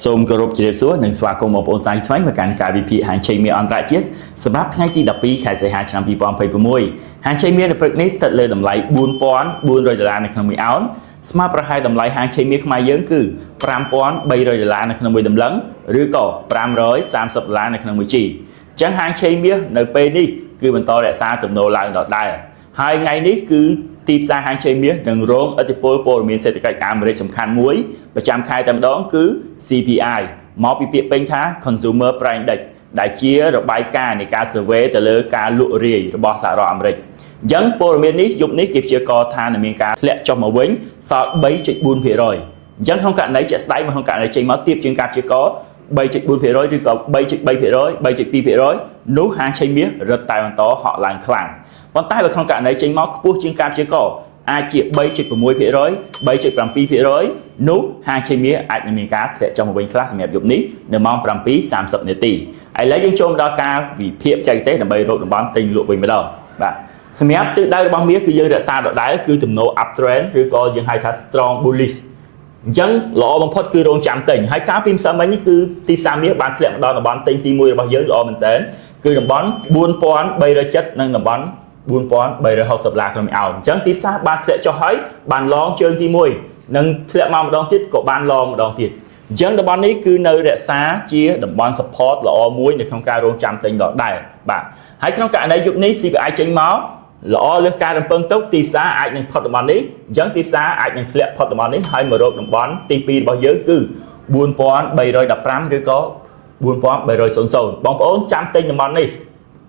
សូមគោរពជំរាបសួរនិងស្វាគមន៍បងប្អូនសាជាថ្មីមកកាន់ការវិភាគហាងឆេងមៀអន្តរជាតិសម្រាប់ថ្ងៃទី12ខែសីហាឆ្នាំ2026ហាងឆេងមៀនៅព្រឹកនេះស្ថិតលើតម្លៃ$4,400នៅក្នុង1អោនស្មើប្រហែលតម្លៃហាងឆេងមៀខ្មែរយើងគឺ$5,300នៅក្នុង1តម្លឹងឬក៏$530នៅក្នុង1ជីអញ្ចឹងហាងឆេងមៀនៅពេលនេះគឺបន្តរក្សាទំនោរឡើងដដែលហើយថ្ងៃនេះគឺទីផ្សារហាងឆេងមៀនឹងរងឥទ្ធិពលព័ត៌មានសេដ្ឋកិច្ចអាមេរិកសំខាន់មួយប្រចាំខែតែម្ដងគឺ CPI មកពីពាក្យពេញថា Consumer Price Index ដែលជារបាយការណ៍នៃការ survey ទៅលើការលក់រាយរបស់សហរដ្ឋអាមេរិកអញ្ចឹងព័ត៌មាននេះយប់នេះគេព្យាករណ៍ថានឹងមានការធ្លាក់ចុះមកវិញសល់ 3.4% អញ្ចឹងក្នុងករណីជាក់ស្ដែងក្នុងករណីចេញមកទាបជាងការព្យាករណ៍ 3.4% ឬក៏ 3.3% 3.2% នោះហាងឆេងមៀរឹតតែបន្តហក់ឡើងខ្លាំងប៉ុន្តែបើក្នុងករណីចេញមកខ្ពស់ជាងការព្យាករណ៍អាចជា 3.6% 3.7% នោះហាងឆេងមៀអាចនឹងមានការធ្លាក់ចុះមកវិញខ្លះសម្រាប់យប់នេះនៅម៉ោង 7:30 នាទីឥឡូវយើងចូលមកដល់ការវិភាគបច្ចេកទេសដើម្បីរកតំបន់ទិញលក់វិញម្ដងបាទសម្រាប់ទិសដៅរបស់មៀគឺយើងរក្សាដដែលគឺទំនោរ uptrend ឬក៏យើងហៅថា strong bullish អញ្ចឹងល្អបំផុតគឺរងចាំទិញហើយការពីម្សិលមិញនេះគឺទីផ្សារមាសបានធ្លាក់មកដល់តំបន់ទិញទី1របស់យើងល្អមែនតើគឺតំបន់$4,370និងតំបន់$4,360ក្នុង1អោនអញ្ចឹងទីផ្សារបានធ្លាក់ចុះហើយបានឡងជើងទី1និងធ្លាក់មកម្ដងទៀតក៏បានឡងម្ដងទៀតអញ្ចឹងតំបន់នេះគឺនៅរក្សាជាតំបន់ support ល្អមួយនៅក្នុងការរងចាំទិញដដែលបាទហើយក្នុងករណីយប់នេះ CPI ចេញមកល្អលើសការរំពឹងទុកទីផ្សារអាចនឹងផុតតំបន់នេះអញ្ចឹងទីផ្សារអាចនឹងធ្លាក់ផុតតំបន់នេះហើយមករកតំបន់ទី2របស់យើងគឺ$4,315ឬក៏$4,300បងប្អូនចាំទិញតំបន់នេះ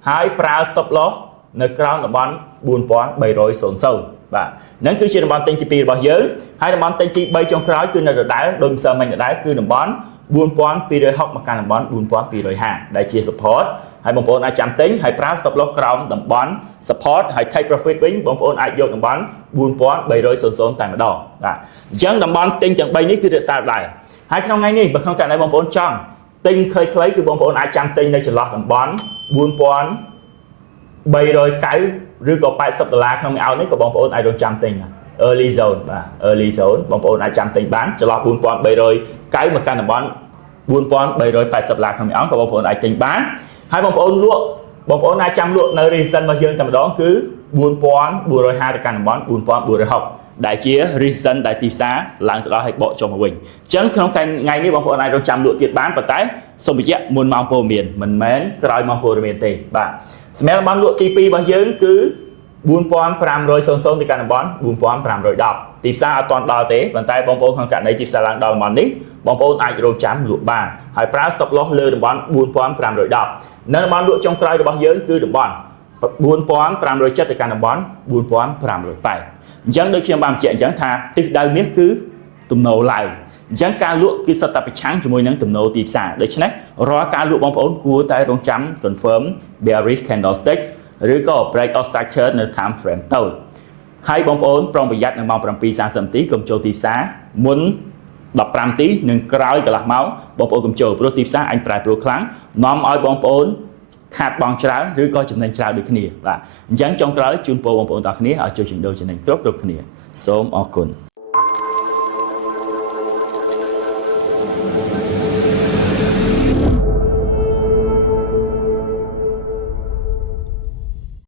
ហើយប្រើ stop loss នៅក្រោមតំបន់$4,300បាទហ្នឹងគឺជាតំបន់ទិញទី2របស់យើងហើយតំបន់ទិញទី3ចុងក្រោយគឺនៅដដែលដោយម្សិលមិញដដែលគឺតំបន់$4,260មកកាន់តំបន់$4,250ដែលជា support ហើយបងប្អូនអាចចាំទិញហើយប្រើ stop loss ក្រោមតំបន់ support ហើយ take profit វិញបងប្អូនអាចយកតំបន់$4,300តែម្ដងបាទអញ្ចឹងតំបន់ទិញទាំង3នេះគឺរក្សាដែរហើយក្នុងថ្ងៃនេះបើក្នុងករណីបងប្អូនចង់ទិញខ្លីៗគឺបងប្អូនអាចចាំទិញនៅចន្លោះតំបន់$4,390ឬក៏$80ក្នុង1អោននេះក៏បងប្អូនអាចរងចាំទិញដែរ early zone បាទ early zone បងប្អូនអាចចាំទិញបានចន្លោះ$4,390មកកាន់តំបន់$4,380ក្នុង1អោនក៏បងប្អូនអាចទិញបានហើយបងប្អូនលក់បងប្អូនអាចចាំលក់នៅ resistance របស់យើងតែម្ដងគឺ$4,450ទៅកាន់តំបន់$4,460ដែលជា resistance ដែលទីផ្សារឡើងទៅដល់ហើយបកចុះមកវិញអញ្ចឹងក្នុងថ្ងៃនេះបងប្អូនអាចរងចាំលក់ទៀតបានប៉ុន្តែសូមបញ្ជាក់មុនម៉ោងព័ត៌មានមិនមែនក្រោយម៉ោងព័ត៌មានទេបាទសម្រាប់តំបន់លក់ទី2របស់យើងគឺ$4,500ទៅកាន់តំបន់$4,510ទីផ្សារអត់ទាន់ដល់ទេប៉ុន្តែបងប្អូនក្នុងករណីទីផ្សារឡើងដល់តំបន់នេះបងប្អូនអាចរងចាំលក់បានហើយប្រើ stop loss លើតំបន់$4,510នៅតំបន់លក់ចុងក្រោយរបស់យើងគឺតំបន់$4,570ទៅកាន់តំបន់$4,580អញ្ចឹងដូចខ្ញុំបានបញ្ជាក់អញ្ចឹងថាទិសដៅមាសគឺទំនោរឡើងអញ្ចឹងការលក់គឺសុទ្ធតែប្រឆាំងជាមួយនឹងទំនោរទីផ្សារដូច្នេះរាល់ការលក់បងប្អូនគួរតែរងចាំ confirm bearish candlestick ឬក៏ break of structure នៅ time frame ទៅហើយបងប្អូនប្រុងប្រយ័ត្ននៅម៉ោង 7:30 នាទីកុំចូលទីផ្សារមុន15នាទីនិងក្រោយកន្លះម៉ោងបងប្អូនកុំចូលព្រោះទីផ្សារអាចប្រែប្រួលខ្លាំងនាំឲ្យបងប្អូនខាតបង់ច្រើនឬក៏ចំណេញច្រើនដូចគ្នាបាទអញ្ចឹងចុងក្រោយជូនពរបងប្អូនទាំងគ្នាឲ្យចូលចំណេញគ្រប់គ្នាសូមអរគុណ